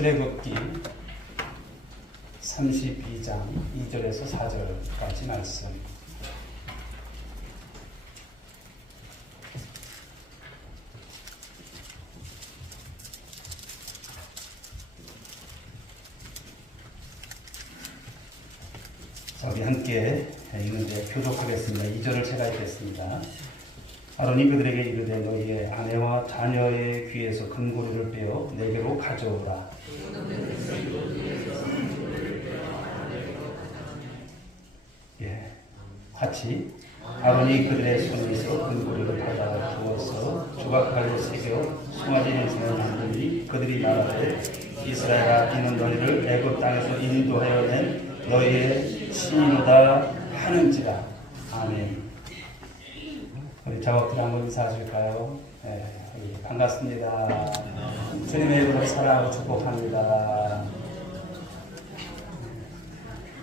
출애굽기 32장 2절에서 4절까지 말씀. 자, 우리 함께 읽는데 교독하겠습니다. 2절을 제가 읽겠습니다. 아론이 그들에게 이르되 너희의 아내와 자녀의 귀에서 금고리를 빼어 내게로 가져오라. 예, 같이 아론이 그들의 손에서 금고리를 받아 두어서 조각칼로 새겨 송아지 행성을 만드니 그들이 말하되 이스라엘아 이는 너희를 애굽 땅에서 인도하여 낸 너희의 신이로다 하는지라. 아멘. 우리 작업들 한번 인사하실까요? 네, 반갑습니다. 주님의 이름으로 사랑하고 축복합니다.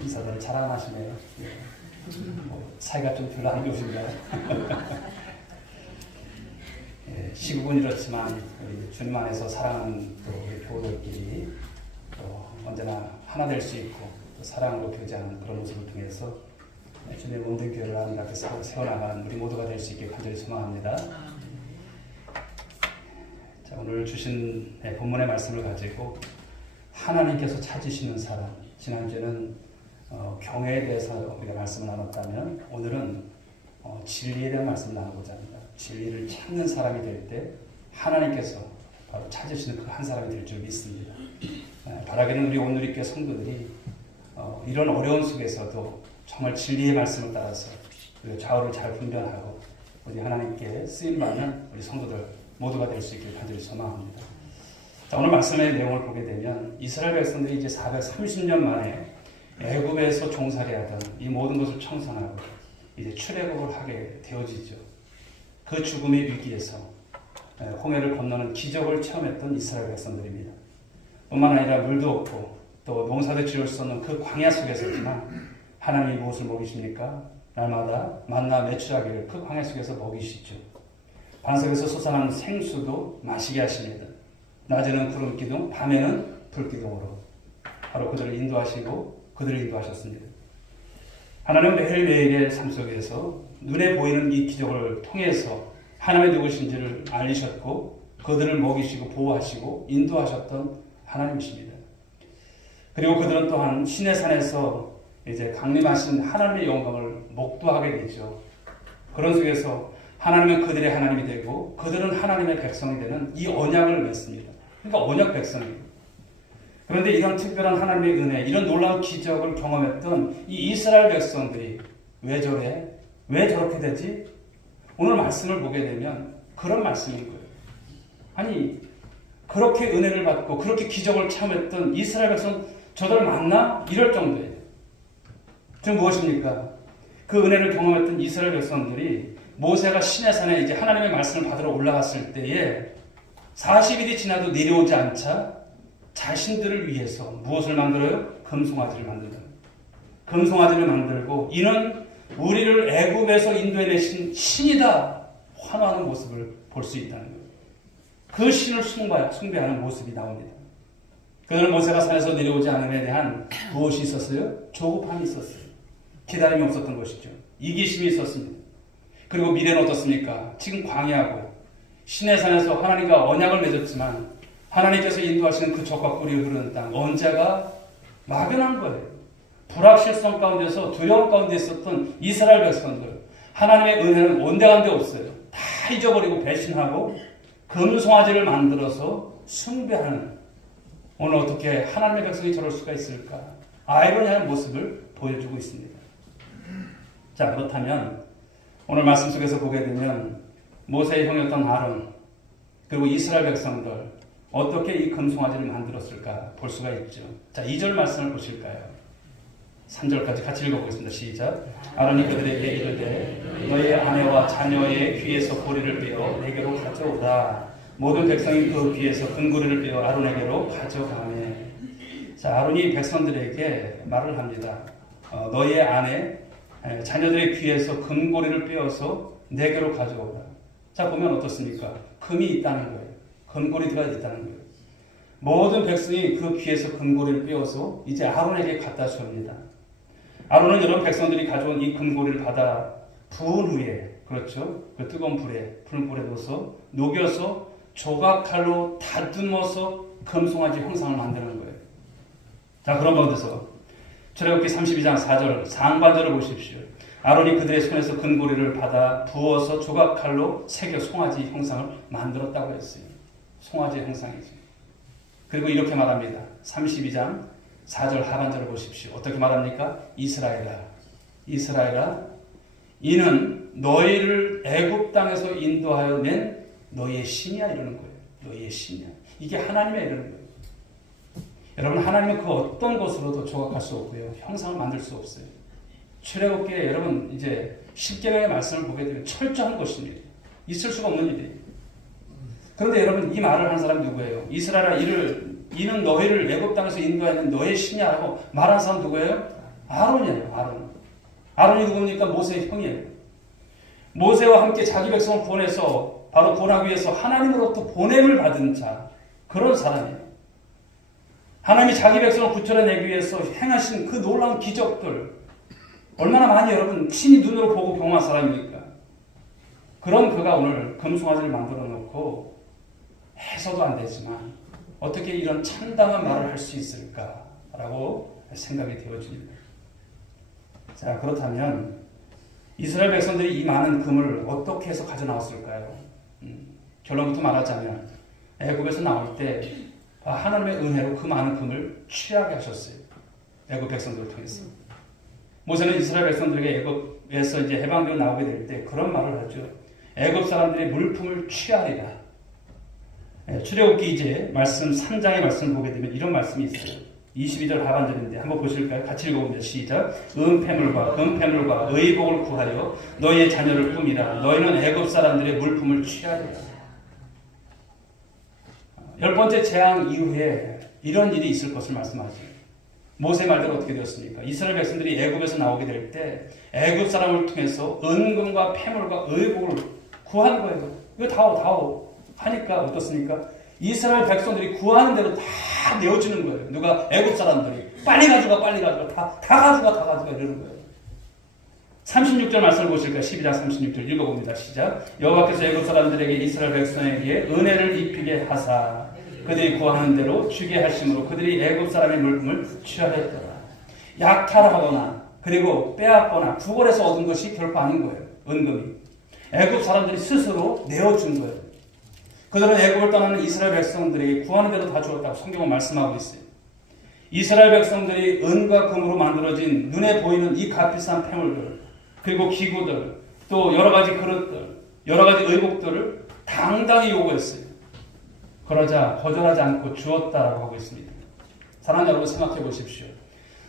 인사들 잘 안 하시네요. 사이가 좀 별로 안 좋으신가요? 시국은 이렇지만 우리 주님 안에서 사랑하는 또 우리 교우들끼리 또 언제나 하나 될 수 있고 또 사랑으로 교제하는 그런 모습을 통해서 주님의 모든 교회를 아름답게 세워나가는 우리 모두가 될 수 있게 간절히 소망합니다. 자, 오늘 주신 본문의 말씀을 가지고 하나님께서 찾으시는 사람, 지난주에는 경외에 대해서 우리가 말씀을 나눴다면 오늘은 진리에 대한 말씀을 나누고자 합니다. 진리를 찾는 사람이 될 때 하나님께서 바로 찾으시는 그 한 사람이 될 줄 믿습니다. 바라기는 우리 온누리교회 성도들이 이런 어려운 속에서도 정말 진리의 말씀을 따라서 좌우를 잘 분별하고 우리 하나님께 쓰임받는 우리 성도들 모두가 될 수 있길 간절히 소망합니다. 자, 오늘 말씀의 내용을 보게 되면 이스라엘 백성들이 이제 430년 만에 애굽에서 종살이하던 이 모든 것을 청산하고 이제 출애굽을 하게 되어지죠. 그 죽음의 위기에서 홍해를 건너는 기적을 체험했던 이스라엘 백성들입니다. 뿐만 아니라 물도 없고 또 농사도 지을 수 없는 그 광야 속에서지만 하나님이 무엇을 먹이십니까? 날마다 만나 메추라기를 그 광야 속에서 먹이시죠. 반석에서 솟아나는 생수도 마시게 하십니다. 낮에는 구름기둥, 밤에는 불기둥으로 바로 그들을 인도하시고 그들을 인도하셨습니다. 하나님은 매일매일의 삶 속에서 눈에 보이는 이 기적을 통해서 하나님의 누구신지를 알리셨고 그들을 먹이시고 보호하시고 인도하셨던 하나님이십니다. 그리고 그들은 또한 신의 산에서 이제 강림하신 하나님의 영광을 목도하게 되죠. 그런 속에서 하나님은 그들의 하나님이 되고 그들은 하나님의 백성이 되는 이 언약을 맺습니다. 그러니까 언약 백성이에요. 그런데 이런 특별한 하나님의 은혜, 이런 놀라운 기적을 경험했던 이 이스라엘 백성들이 왜 저래? 왜 저렇게 되지? 오늘 말씀을 보게 되면 그런 말씀인 거예요. 아니, 그렇게 은혜를 받고 그렇게 기적을 체험했던 이스라엘 백성 저들 맞나? 이럴 정도예요. 지금 무엇입니까? 그 은혜를 경험했던 이스라엘 백성들이 모세가 시내산에 이제 하나님의 말씀을 받으러 올라갔을 때에 40일이 지나도 내려오지 않자 자신들을 위해서 무엇을 만들어요? 금송아지를 만든다. 금송아지를 만들고 이는 우리를 애굽에서 인도해내신 신이다 환호하는 모습을 볼 수 있다는 거예요. 그 신을 숭배하는 모습이 나옵니다. 그들은 모세가 산에서 내려오지 않음에 대한 무엇이 있었어요? 조급함이 있었어요. 기다림이 없었던 것이죠. 이기심이 있었습니다. 그리고 미래는 어떻습니까? 지금 광야하고 신의 산에서 하나님과 언약을 맺었지만 하나님께서 인도하시는 그 적과 꿀이 흐르는 땅 언제가 막연한 거예요. 불확실성 가운데서 두려움 가운데 있었던 이스라엘 백성들 하나님의 은혜는 온데간데 없어요. 다 잊어버리고 배신하고 금송아지를 만들어서 숭배하는 오늘 어떻게 하나님의 백성이 저럴 수가 있을까? 아이러니한 모습을 보여주고 있습니다. 자, 그렇다면 오늘 말씀 속에서 보게 되면 모세의 형이었던 아론 그리고 이스라엘 백성들 어떻게 이 금송아지를 만들었을까 볼 수가 있죠. 자, 2절 말씀을 보실까요? 3절까지 같이 읽어보겠습니다. 시작. 아론이 그들에게 이르되 너의 아내와 자녀의 귀에서 고리를 빼어 내게로 가져오라. 모든 백성이 그 귀에서 금고리를 빼어 아론에게로 가져가매. 자, 아론이 백성들에게 말을 합니다. 너의 아내, 자녀들의 귀에서 금고리를 빼어서 내게로 가져오라. 자, 보면 어떻습니까? 금이 있다는 거예요. 금고리가 있다는 거예요. 모든 백성이 그 귀에서 금고리를 빼어서 이제 아론에게 갖다 줍니다. 아론은 여러 백성들이 가져온 이 금고리를 받아 부은 후에, 그렇죠, 그 뜨거운 푸른 불에 넣어서 녹여서 조각칼로 다듬어서 금송아지 형상을 만드는 거예요. 자, 그런 가운데서 출애굽기 32장 4절 상반절을 보십시오. 아론이 그들의 손에서 금고리를 받아 부어서 조각칼로 새겨 송아지 형상을 만들었다고 했어요. 송아지 형상이죠. 그리고 이렇게 말합니다. 32장 4절 하반절을 보십시오. 어떻게 말합니까? 이스라엘아, 이는 너희를 애굽 땅에서 인도하여 낸 너희의 신이야, 이러는 거예요. 너희의 신이야. 이게 하나님이야, 이러는 거예요. 여러분, 하나님은 그 어떤 것으로도 조각할 수 없고요, 형상을 만들 수 없어요. 출애굽기에 여러분 이제 10계명의 말씀을 보게 되면 철저한 것입니다. 있을 수가 없는 일이에요. 그런데 여러분, 이 말을 하는 사람이 누구예요? 이스라엘아, 이는 너희를 애굽 땅에서 인도하는 너의 신이라고 말한 사람 누구예요? 아론이에요. 아론이 누굽니까? 모세의 형이에요. 모세와 함께 자기 백성을 보내서 바로 구원하기 위해서 하나님으로부터 보냄을 받은 자, 그런 사람이에요. 하나님이 자기 백성을 구출해내기 위해서 행하신 그 놀라운 기적들, 얼마나 많이 여러분 친히 눈으로 보고 경험한 사람입니까? 그런 그가 오늘 금송아지를 만들어 놓고 해서도 안 되지만 어떻게 이런 참담한 말을 할 수 있을까라고 생각이 되어집니다. 자, 그렇다면 이스라엘 백성들이 이 많은 금을 어떻게 해서 가져 나왔을까요? 결론부터 말하자면 애굽에서 나올 때 하나님의 은혜로 그 많은 금을 취하게 하셨어요. 애굽 백성들을 통해서. 모세는 이스라엘 백성들에게 애굽에서 이제 해방되어 나오게 될 때 그런 말을 하죠. 애굽 사람들의 물품을 취하리라. 출애굽기 이제 말씀 3장의 말씀을 보게 되면 이런 말씀이 있어요. 22절 하반절인데 한번 보실까요? 같이 읽어봅니다. 시작. 은폐물과 금폐물과 의복을 구하여 너희의 자녀를 꾸미라. 너희는 애굽 사람들의 물품을 취하리라. 10번째 재앙 이후에 이런 일이 있을 것을 말씀하죠. 모세 말대로 어떻게 되었습니까? 이스라엘 백성들이 애굽에서 나오게 될 때 애굽 사람을 통해서 은금과 폐물과 의복을 구하는 거예요. 이거 다오 하니까 어떻습니까? 이스라엘 백성들이 구하는 대로 다 내어주는 거예요. 누가? 애굽 사람들이 빨리 가져가 다 가져가 이러는 거예요. 36절 말씀을 보실까요? 12장 36절 읽어봅니다. 시작. 여호와께서 애굽 사람들에게 이스라엘 백성에게 은혜를 입히게 하사 그들이 구하는 대로 주게 하심으로 그들이 애굽 사람의 물품을 취하였더라. 약탈하거나 그리고 빼앗거나 구걸해서 얻은 것이 결코 아닌 거예요. 은금이. 애굽 사람들이 스스로 내어준 거예요. 그들은 애굽을 떠나는 이스라엘 백성들에게 구하는 대로 다 주었다고 성경은 말씀하고 있어요. 이스라엘 백성들이 은과 금으로 만들어진 눈에 보이는 이 값비싼 폐물들, 그리고 기구들, 또 여러 가지 그릇들, 여러 가지 의복들을 당당히 요구했어요. 그러자 거절하지 않고 주었다라고 하고 있습니다. 사랑하는 여러분, 생각해 보십시오.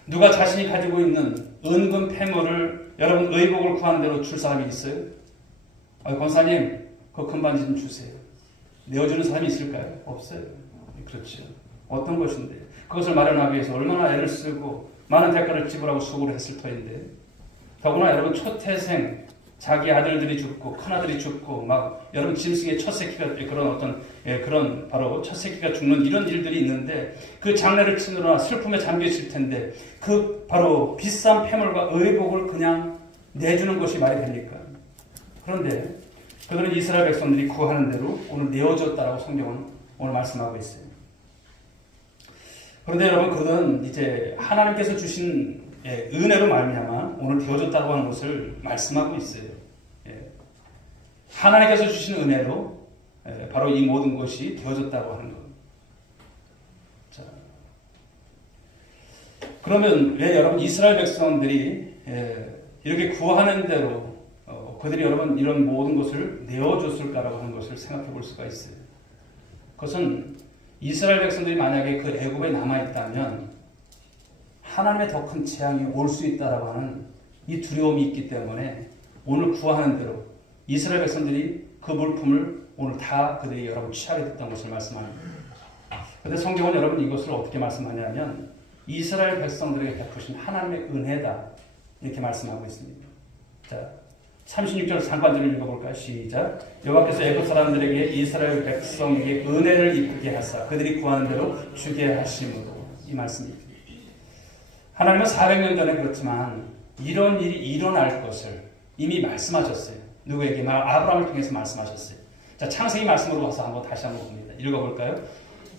누가 자신이 가지고 있는 은금 폐물을 여러분 의복을 구하는 대로 줄 사람이 있어요? 권사님, 그 금반지 좀 주세요. 내어주는 사람이 있을까요? 없어요. 그렇죠. 어떤 것인데 그것을 마련하기 위해서 얼마나 애를 쓰고 많은 대가를 지불하고 수고를 했을 터인데, 더구나 여러분 초태생 자기 아들들이 죽고 큰아들이 죽고 막 여러분 짐승의 첫 새끼가 그런 어떤 그런 바로 첫 새끼가 죽는 이런 일들이 있는데 그 장례를 치느라 슬픔에 잠겨 있을 텐데 그 바로 비싼 폐물과 의복을 그냥 내주는 것이 말이 됩니까? 그런데 그들은 이스라엘 백성들이 구하는 대로 오늘 내어줬다라고 성경은 오늘 말씀하고 있어요. 그런데 여러분, 그들은 이제 하나님께서 주신 은혜로 말미암아 오늘 되어졌다고 하는 것을 말씀하고 있어요. 하나님께서 주신 은혜로 바로 이 모든 것이 되어졌다고 하는 것. 자, 그러면 왜 여러분 이스라엘 백성들이 이렇게 구하는 대로 그들이 여러분 이런 모든 것을 내어줬을까라고 하는 것을 생각해 볼 수가 있어요. 그것은 이스라엘 백성들이 만약에 그 애굽에 남아있다면 하나님의 더 큰 재앙이 올 수 있다라고 하는 이 두려움이 있기 때문에 오늘 구하는 대로 이스라엘 백성들이 그 물품을 오늘 다 그들이 여러분 취하게 됐던 것을 말씀합니다. 그런데 성경은 여러분 이것을 어떻게 말씀하냐면 이스라엘 백성들에게 베푸신 하나님의 은혜다 이렇게 말씀하고 있습니다. 자, 36절 상반절을 읽어볼까요? 시작. 여호와께서 애굽 사람들에게 이스라엘 백성에게 은혜를 입게 하사 그들이 구하는 대로 주게 하심으로. 이 말씀입니다. 하나님은 400년 전에 그렇지만 이런 일이 일어날 것을 이미 말씀하셨어요. 누구에게? 아브라함을 통해서 말씀하셨어요. 자, 창세기 말씀으로 와서 다시 한번 봅니다. 읽어볼까요?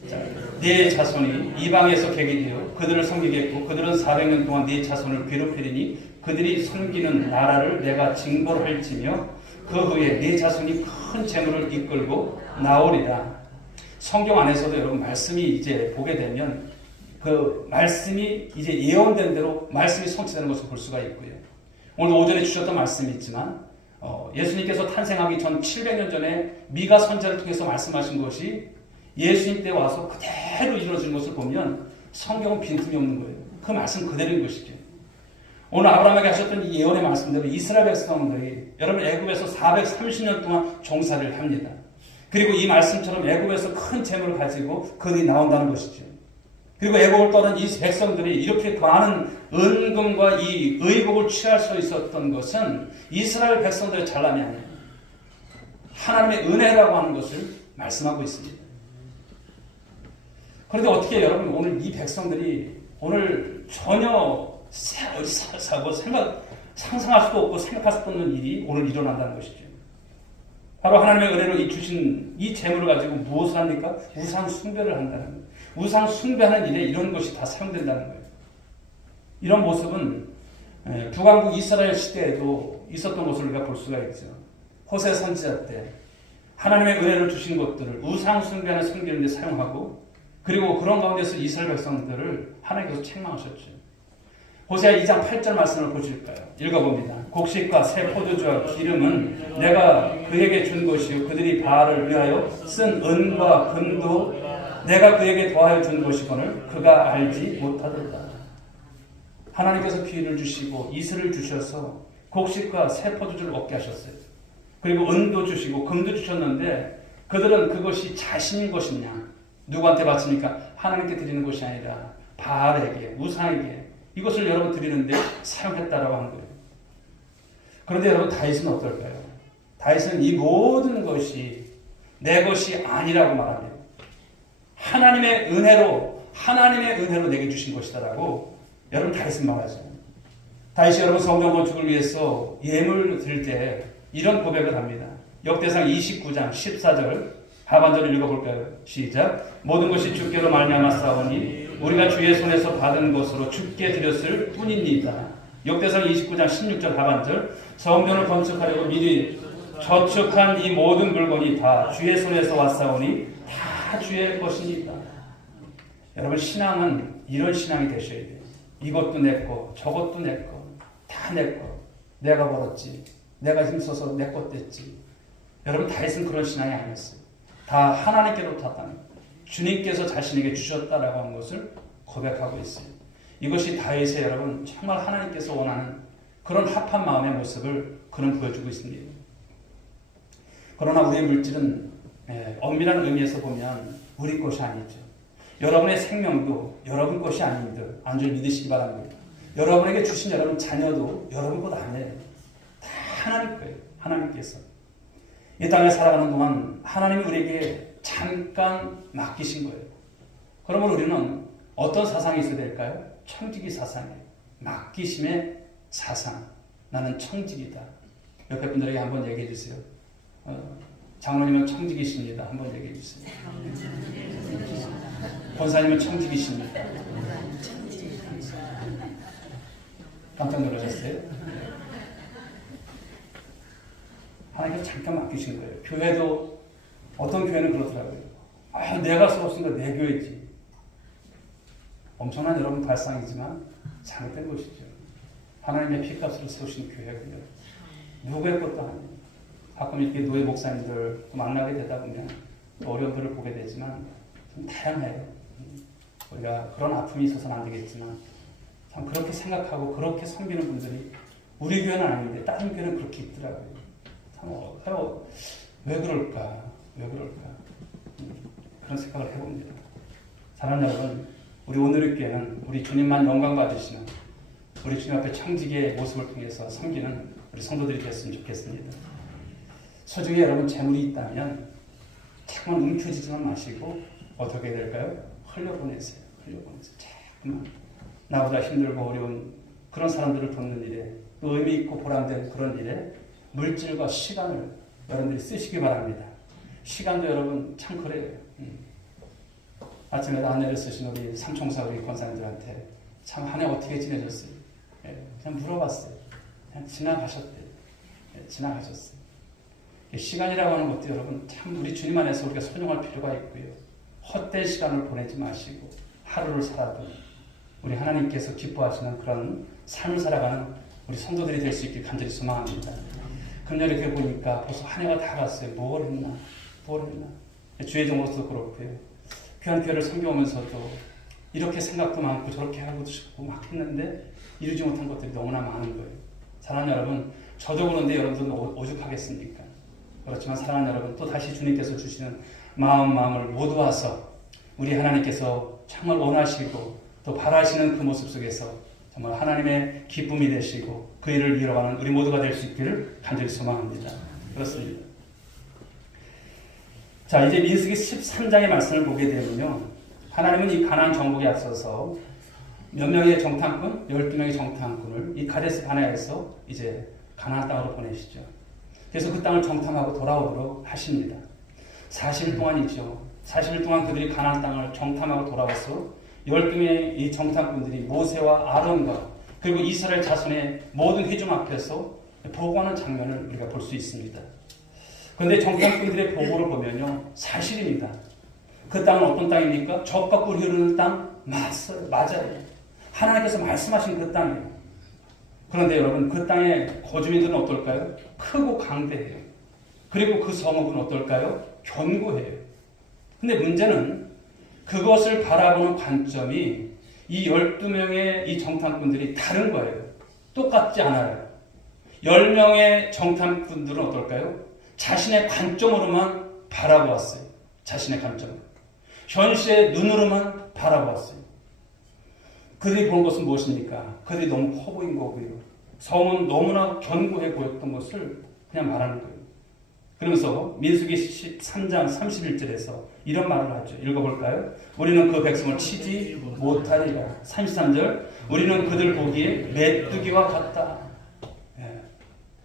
자, 네 자손이 이방에서 객이 되어 그들을 섬기겠고 그들은 400년 동안 네 자손을 괴롭히리니 그들이 섬기는 나라를 내가 징벌할지며 그 후에 네 자손이 큰 재물을 이끌고 나오리라. 성경 안에서도 여러분 말씀이 이제 보게 되면 그 말씀이 이제 예언된 대로 말씀이 성취되는 것을 볼 수가 있고요. 오늘 오전에 주셨던 말씀이 있지만 예수님께서 탄생하기 전 700년 전에 미가 선지자를 통해서 말씀하신 것이 예수님 때 와서 그대로 이루어진 것을 보면 성경은 빈틈이 없는 거예요. 그 말씀 그대로인 것이죠. 오늘 아브라함에게 하셨던 이 예언의 말씀대로 이스라엘 백성들이 여러분 애굽에서 430년 동안 종살이를 합니다. 그리고 이 말씀처럼 애굽에서 큰 재물을 가지고 그들이 나온다는 것이죠. 그리고 애국을 떠난 이 백성들이 이렇게 많은 은금과 이 의복을 취할 수 있었던 것은 이스라엘 백성들의 잘남이 아니에요. 하나님의 은혜라고 하는 것을 말씀하고 있습니다. 그런데 어떻게 여러분 오늘 이 백성들이 오늘 전혀 상상할 수도 없고 생각할 수도 없는 일이 오늘 일어난다는 것이죠. 바로 하나님의 은혜로 주신 이 재물을 가지고 무엇을 합니까? 우상 숭배를 한다는 거예요. 우상 숭배하는 일에 이런 것이 다 사용된다는 거예요. 이런 모습은 북왕국 이스라엘 시대에도 있었던 것을 우리가 볼 수가 있죠. 호세 선지자 때 하나님의 은혜를 주신 것들을 우상 숭배하는 섬기는 데 사용하고 그리고 그런 가운데서 이스라엘 백성들을 하나님께서 책망하셨죠. 호세아 2장 8절 말씀을 보실까요? 읽어봅니다. 곡식과 새 포도주와 기름은 내가 그에게 준 것이요 그들이 바알을 위하여 쓴 은과 금도 내가 그에게 더하여 준 것이거늘 그가 알지 못하더라. 하나님께서 기회를 주시고 이슬을 주셔서 곡식과 새 포도주를 얻게 하셨어요. 그리고 은도 주시고 금도 주셨는데 그들은 그것이 자신인 것이냐? 누구한테 바칩니까? 하나님께 드리는 것이 아니라 바알에게, 우상에게 이것을 여러분 드리는데 사용했다라고 하는 거예요. 그런데 여러분 다윗은 어떨까요? 다윗은 이 모든 것이 내 것이 아니라고 말합니다. 하나님의 은혜로 내게 주신 것이다라고 여러분 다윗은 말하죠. 다윗이 여러분 성전 건축을 위해서 예물을 드릴 때 이런 고백을 합니다. 역대상 29장 14절 하반절을 읽어볼까요? 시작. 모든 것이 주께로 말미암아 싸우니 우리가 주의 손에서 받은 것으로 주께 드렸을 뿐입니다. 역대상 29장 16절 하반절 성전을 건축하려고 미리 저축한 이 모든 물건이 다 주의 손에서 왔사오니 다 주의 것입니다. 여러분 신앙은 이런 신앙이 되셔야 돼요. 이것도 내 거, 저것도 내 거, 다 내 거. 내가 벌었지. 내가 힘써서 내 것 됐지. 여러분 다윗은 그런 신앙이 아니었어요. 다 하나님께로부터 왔다는 거예요. 주님께서 자신에게 주셨다라고 하는 것을 고백하고 있어요. 이것이 다윗의 여러분 정말 하나님께서 원하는 그런 합한 마음의 모습을 그는 보여주고 있습니다. 그러나 우리의 물질은 엄밀한 의미에서 보면 우리 것이 아니죠. 여러분의 생명도 여러분 것이 아님들 안 줄 믿으시기 바랍니다. 여러분에게 주신 여러분 자녀도 여러분 것 아니에요. 다 하나님 거예요. 하나님께서. 이 땅에 살아가는 동안 하나님이 우리에게 잠깐 맡기신 거예요. 그러면 우리는 어떤 사상이 있어야 될까요? 청지기 사상이에요. 맡기심의 사상. 나는 청지기다. 옆에 분들에게 한번 얘기해 주세요. 장로님은 청지기십니다. 한번 얘기해 주세요. 권사님은 청지기십니다. 깜짝 놀라셨어요? 하나님께서 잠깐 맡기신 거예요. 교회도 어떤 교회는 그렇더라고요. 내가 세웠으니까 내 교회지. 엄청난 여러분 발상이지만 잘못된 것이죠. 하나님의 피값으로 세우신 교회고요. 누구의 것도 아니에요. 가끔 이렇게 노예 목사님들 만나게 되다 보면 어려움들을 보게 되지만 좀 다양해요. 우리가 그런 아픔이 있어서는 안 되겠지만 참 그렇게 생각하고 그렇게 섬기는 분들이 우리 교회는 아닌데 다른 교회는 그렇게 있더라고요. 참 왜 그럴까? 그런 생각을 해봅니다. 사랑하는 여러분, 우리 오늘의 교회는 우리 주님만 영광 받으시는 우리 주님 앞에 청지기의 모습을 통해서 섬기는 우리 성도들이 됐으면 좋겠습니다. 소중히 여러분 재물이 있다면 자꾸만 움켜쥐지만 마시고 어떻게 될까요? 흘려보내세요. 흘려보내세요. 자꾸만 나보다 힘들고 어려운 그런 사람들을 돕는 일에 또 의미 있고 보람된 그런 일에 물질과 시간을 여러분들이 쓰시기 바랍니다. 시간도 여러분 참 그래요. 아침에 안내를 쓰신 우리 삼총사 우리 권사님들한테 참 한 해 어떻게 지내셨어요? 그냥 물어봤어요. 그냥 지나가셨대요. 지나가셨어요. 시간이라고 하는 것도 여러분 참 우리 주님 안에서 우리가 소중할 필요가 있고요. 헛된 시간을 보내지 마시고 하루를 살아도 우리 하나님께서 기뻐하시는 그런 삶을 살아가는 우리 성도들이 될 수 있길 간절히 소망합니다. 금년에 이렇게 보니까 벌써 한 해가 다 갔어요. 뭘 했나? 주의종으로서도 그렇고요. 귀한 교회를 섬겨오면서도 이렇게 생각도 많고 저렇게 하고도 싶고 막 했는데 이루지 못한 것들이 너무나 많은 거예요. 사랑하는 여러분, 저도 그런데 여러분들은 오죽하겠습니까? 그렇지만 사랑하는 여러분, 또 다시 주님께서 주시는 마음을 모두와서 우리 하나님께서 정말 원하시고 또 바라시는 그 모습 속에서 정말 하나님의 기쁨이 되시고 그 일을 이뤄가는 우리 모두가 될 수 있기를 간절히 소망합니다. 그렇습니다. 자, 이제 민수기 13장의 말씀을 보게 되면요. 하나님은 이 가나안 정복에 앞서서 몇 명의 정탐꾼? 12명의 정탐꾼을 이 가데스 바네아에서 이제 가나안 땅으로 보내시죠. 그래서 그 땅을 정탐하고 돌아오도록 하십니다. 40일 동안이죠. 40일 동안 그들이 가나안 땅을 정탐하고 돌아와서 12명의 이 정탐꾼들이 모세와 아론과 그리고 이스라엘 자손의 모든 회중 앞에서 보고하는 장면을 우리가 볼 수 있습니다. 그런데 정탐꾼들의 보고를 보면요. 사실입니다. 그 땅은 어떤 땅입니까? 적과 꿀이 흐르는 땅? 맞아요. 하나님께서 말씀하신 그 땅이에요. 그런데 여러분 그 땅의 거주민들은 어떨까요? 크고 강대해요. 그리고 그 성읍은 어떨까요? 견고해요. 근데 문제는 그것을 바라보는 관점이 이 12명의 이 정탐꾼들이 다른 거예요. 똑같지 않아요. 10명의 정탐꾼들은 어떨까요? 자신의 관점으로만 바라보았어요. 자신의 관점. 현실의 눈으로만 바라보았어요. 그들이 본 것은 무엇입니까? 그들이 너무 커 보인 거고요. 성은 너무나 견고해 보였던 것을 그냥 말하는 거예요. 그러면서 민수기 13장 31절에서 이런 말을 하죠. 읽어볼까요? 우리는 그 백성을 치지 못하리라. 33절 우리는 그들 보기에 메뚜기와 같다.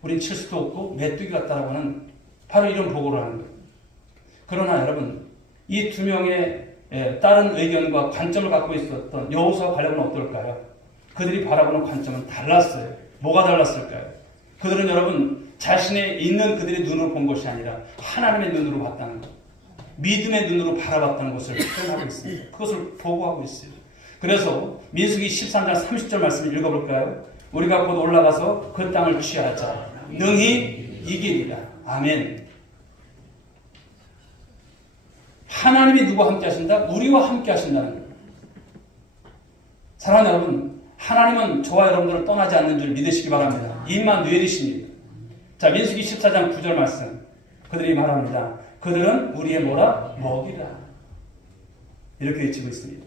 우린 칠 수도 없고 메뚜기 같다라고 하는 바로 이런 보고를 하는 거예요. 그러나 여러분 이 두 명의 다른 의견과 관점을 갖고 있었던 여호수아 관력은 어떨까요? 그들이 바라보는 관점은 달랐어요. 뭐가 달랐을까요? 그들은 여러분 자신의 있는 그들의 눈으로 본 것이 아니라 하나님의 눈으로 봤다는 것, 믿음의 눈으로 바라봤다는 것을 표현하고 있습니다. 그것을 보고하고 있어요. 그래서 민수기 13장 30절 말씀을 읽어볼까요? 우리가 곧 올라가서 그 땅을 취하자. 능히 이기리라. 아멘. 하나님이 누구와 함께 하신다? 우리와 함께 하신다는 거예요. 사랑하는 여러분, 하나님은 저와 여러분들을 떠나지 않는 줄 믿으시기 바랍니다. 임마누엘이십니다. 자, 민수기 14장 9절 말씀. 그들이 말합니다. 그들은 우리의 뭐라? 먹이라. 이렇게 외치고 있습니다.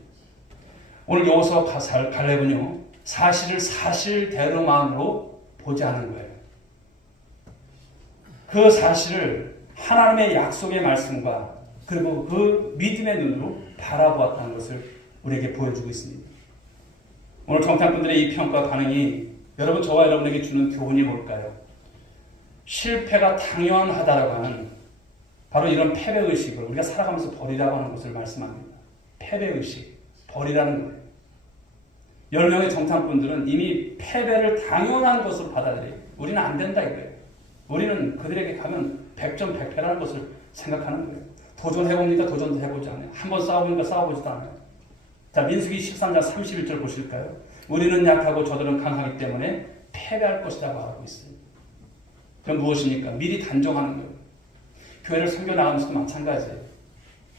오늘 여호수아 갈렙은요, 사실을 사실대로만으로 보지 않은 거예요. 그 사실을 하나님의 약속의 말씀과 그리고 그 믿음의 눈으로 바라보았다는 것을 우리에게 보여주고 있습니다. 오늘 정탐꾼들의 이 평가 반응이 여러분 저와 여러분에게 주는 교훈이 뭘까요? 실패가 당연하다라고 하는 바로 이런 패배의식을 우리가 살아가면서 버리라고 하는 것을 말씀합니다. 패배의식, 버리라는 거예요. 10명의 정탐꾼들은 이미 패배를 당연한 것으로 받아들여요. 우리는 안 된다 이거예요. 우리는 그들에게 가면 100점 100패라는 것을 생각하는 거예요. 도전해봅니까? 도전도 해보지 않아요. 한번 싸워보니까 싸워보지도 않아요. 자, 민수기 13장 31절 보실까요? 우리는 약하고 저들은 강하기 때문에 패배할 것이라고 하고 있어요. 그럼 무엇입니까? 미리 단정하는 거예요. 교회를 섬겨나가면서도 마찬가지예요.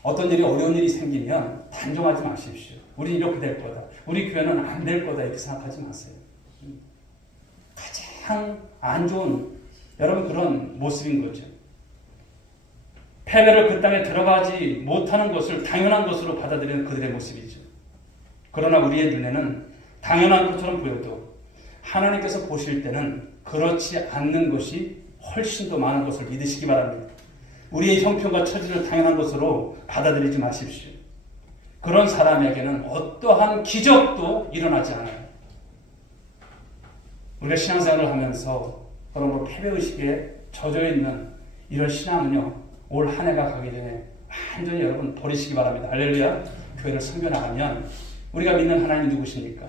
어떤 일이 어려운 일이 생기면 단정하지 마십시오. 우리 이렇게 될 거다. 우리 교회는 안 될 거다. 이렇게 생각하지 마세요. 가장 안 좋은 여러분 그런 모습인 거죠. 패배를 그 땅에 들어가지 못하는 것을 당연한 것으로 받아들이는 그들의 모습이죠. 그러나 우리의 눈에는 당연한 것처럼 보여도 하나님께서 보실 때는 그렇지 않는 것이 훨씬 더 많은 것을 믿으시기 바랍니다. 우리의 형편과 처지를 당연한 것으로 받아들이지 마십시오. 그런 사람에게는 어떠한 기적도 일어나지 않아요. 우리가 신앙생활을 하면서 그런 패배의식에 젖어 있는 이런 신앙은요, 올 한 해가 가기 전에 완전히 여러분 버리시기 바랍니다. 할렐루야. 교회를 섬겨나가면 우리가 믿는 하나님이 누구십니까?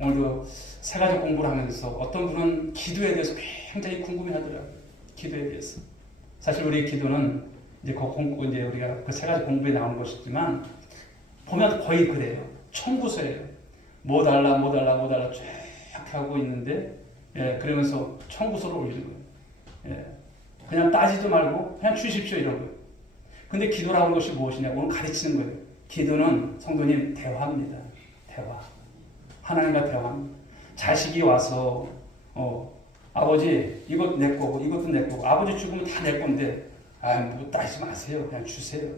오늘도 새가족 공부를 하면서 어떤 분은 기도에 대해서 굉장히 궁금해하더라고요. 기도에 대해서. 사실 우리의 기도는 이제 우리가 그 새가족 공부에 나오는 것이지만 보면 거의 그래요. 청구서예요. 뭐 달라 쭉 하고 있는데, 그러면서 청구서를 올리는 거예요. 그냥 따지도 말고 그냥 주십시오 이런 거예요. 근데 기도라는 것이 무엇이냐고 오늘 가르치는 거예요. 기도는 성도님 대화입니다. 대화. 하나님과 대화합니다. 자식이 와서 아버지 이것 내 거고 이것도 내 거고 아버지 죽으면 다 내 건데 뭐 따지지 마세요. 그냥 주세요.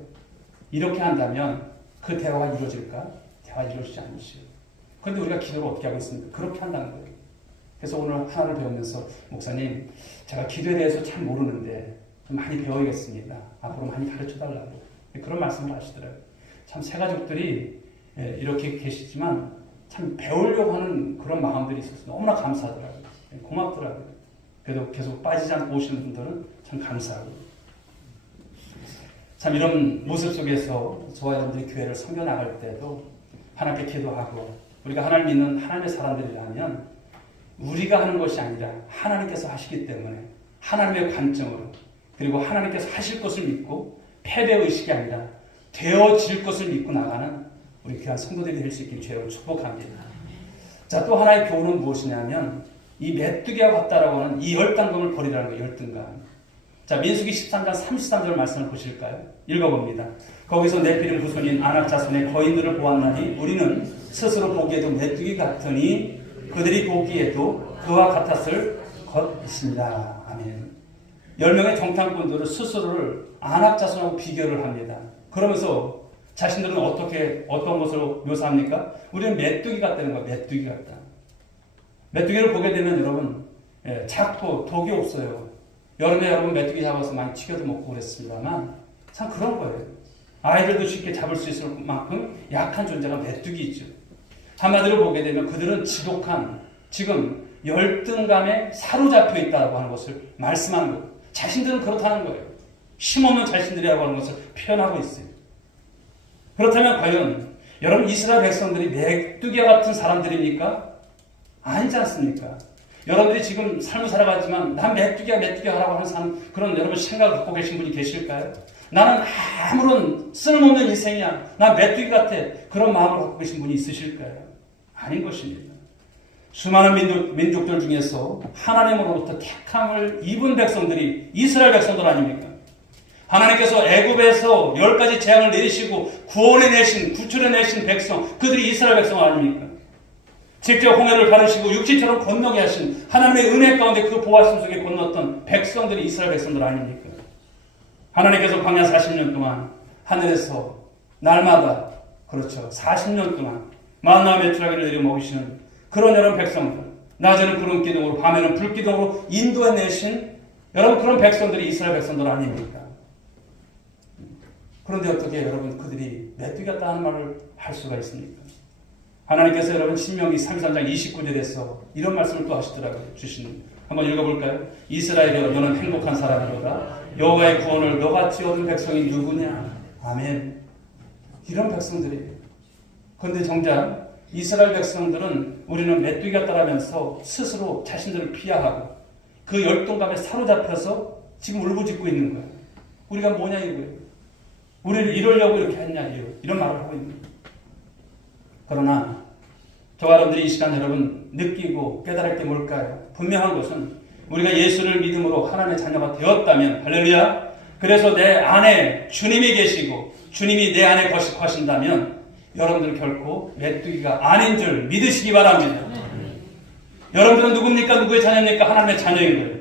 이렇게 한다면 그 대화가 이루어질까? 대화가 이루어지지 않으시죠. 그런데 우리가 기도를 어떻게 하고 있습니까? 그렇게 한다는 거예요. 그래서 오늘 하나를 배우면서 목사님 제가 기도에 대해서 잘 모르는데 좀 많이 배워야겠습니다. 앞으로 많이 가르쳐달라고 그런 말씀을 하시더라고요. 참 새가족들이 이렇게 계시지만 참 배우려고 하는 그런 마음들이 있어서 너무나 감사하더라고요. 고맙더라고요. 그래도 계속 빠지지 않고 오시는 분들은 참 감사하고 참 이런 모습 속에서 저와 여러분들이 교회를 섬겨나갈 때도 하나님께 기도하고 우리가 하나님 믿는 하나님의 사람들이라면 우리가 하는 것이 아니라 하나님께서 하시기 때문에 하나님의 관점으로 그리고 하나님께서 하실 것을 믿고 패배의식이 아니라 되어질 것을 믿고 나가는 우리 귀한 성도들이 될 수 있길 주여 축복합니다. 자, 또 하나의 교훈은 무엇이냐면 이 메뚜기와 같다라고 하는 이 열등감을 버리라는 거예요. 열등감. 자, 민수기 13장 33절 말씀을 보실까요? 읽어봅니다. 거기서 네피림 후손인 아낙 자손의 거인들을 보았나니 우리는 스스로 보기에도 메뚜기 같으니 그들이 보기에도 그와 같았을 것이니라. 아멘. 10명의 정탐꾼들은 스스로를 아낙 자손하고 비교를 합니다. 그러면서 자신들은 어떤 것으로 묘사합니까? 우리는 메뚜기 같다는 거예요. 메뚜기 같다. 메뚜기를 보게 되면 여러분, 작고 독이 없어요. 여름에 여러분 메뚜기 잡아서 많이 튀겨도 먹고 그랬습니다만 참 그런 거예요. 아이들도 쉽게 잡을 수 있을 만큼 약한 존재가 메뚜기이죠. 한마디로 보게 되면 그들은 지독한 지금 열등감에 사로잡혀 있다고 하는 것을 말씀하는 거예요. 자신들은 그렇다는 거예요. 힘없는 자신들이라고 하는 것을 표현하고 있어요. 그렇다면 과연 여러분 이스라엘 백성들이 메뚜기와 같은 사람들입니까? 아니지 않습니까? 여러분들이 지금 삶을 살아가지만 난 메뚜기야 하라고 하는 사람 그런 여러분 생각을 갖고 계신 분이 계실까요? 나는 아무런 쓸모없는 인생이야. 난 메뚜기 같아. 그런 마음을 갖고 계신 분이 있으실까요? 아닌 것입니다. 수많은 민족들 중에서 하나님으로부터 택함을 입은 백성들이 이스라엘 백성들 아닙니까? 하나님께서 애굽에서 10가지 재앙을 내리시고 구출해내신 백성, 그들이 이스라엘 백성 아닙니까? 직접 홍해를 가르시고 육지처럼 건너게 하신 하나님의 은혜 가운데 그 보화심 속에 건넜던 백성들이 이스라엘 백성들 아닙니까? 하나님께서 광야 40년 동안 하늘에서 날마다 그렇죠 40년 동안 만나와 메뚜라기를 내려 먹이시는 그런 여러분 백성들, 낮에는 구름 기둥으로 밤에는 불 기둥으로 인도해내신 여러분 그런 백성들이 이스라엘 백성들 아닙니까? 그런데 어떻게 여러분 그들이 메뚜기 같다 하는 말을 할 수가 있습니까? 하나님께서 여러분 신명기 33장 29절에서 이런 말씀을 또 하시더라고요. 주시는 한번 읽어볼까요? 이스라엘이여 너는 행복한 사람이로다. 여호와의 구원을 너같이 얻은 백성이 누구냐? 아멘. 이런 백성들이에요. 그런데 정작 이스라엘 백성들은 우리는 메뚜기 같다라면서 스스로 자신들을 비하하고 그 열등감에 사로잡혀서 지금 울부짖고 있는 거예요. 우리가 뭐냐 이거예요. 우리를 이러려고 이렇게 했냐 이런 말을 하고 있는 거예요. 그러나 저와 여러분들이 이 시간 여러분 느끼고 깨달을 게 뭘까요? 분명한 것은 우리가 예수를 믿음으로 하나님의 자녀가 되었다면 할렐루야. 그래서 내 안에 주님이 계시고 주님이 내 안에 거하신다면 여러분들 결코 메뚜기가 아닌 줄 믿으시기 바랍니다. 여러분들은 누굽니까? 누구의 자녀입니까? 하나님의 자녀인 거예요.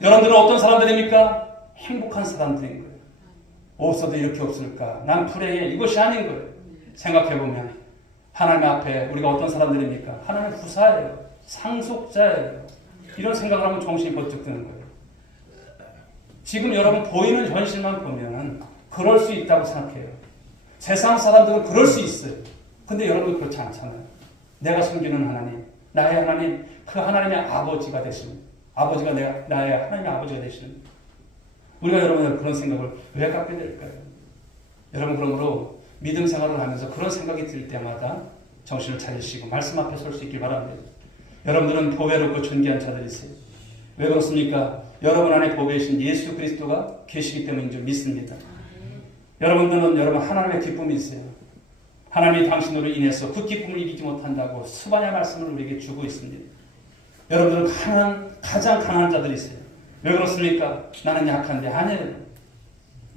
여러분들은 어떤 사람들입니까? 행복한 사람들인 거예요. 없어도 이렇게 없을까? 난 불행해. 이것이 아닌 거예요. 생각해보면 하나님 앞에 우리가 어떤 사람들입니까? 하나님의 후사예요. 상속자예요. 이런 생각을 하면 정신이 번쩍 드는 거예요. 지금 여러분 보이는 현실만 보면 그럴 수 있다고 생각해요. 세상 사람들은 그럴 수 있어요. 근데 여러분 그렇지 않잖아요. 내가 섬기는 하나님, 나의 하나님, 그 하나님의 아버지가 되시는, 아버지가 나의 하나님의 아버지가 되시는, 우리가 여러분 그런 생각을 왜 갖게 될까요? 여러분 그러므로 믿음 생활을 하면서 그런 생각이 들 때마다 정신을 차리시고 말씀 앞에 설 수 있길 바랍니다. 여러분들은 보배롭고 존귀한 자들이세요. 왜 그렇습니까? 여러분 안에 보배이신 예수 그리스도가 계시기 때문인 줄 믿습니다. 여러분들은 여러분 하나님의 기쁨이 있어요. 하나님이 당신으로 인해서 그 기쁨을 이기지 못한다고 수반의 말씀을 우리에게 주고 있습니다. 여러분들은 가장 강한 자들이세요. 왜 그렇습니까? 나는 약한데 아니에요.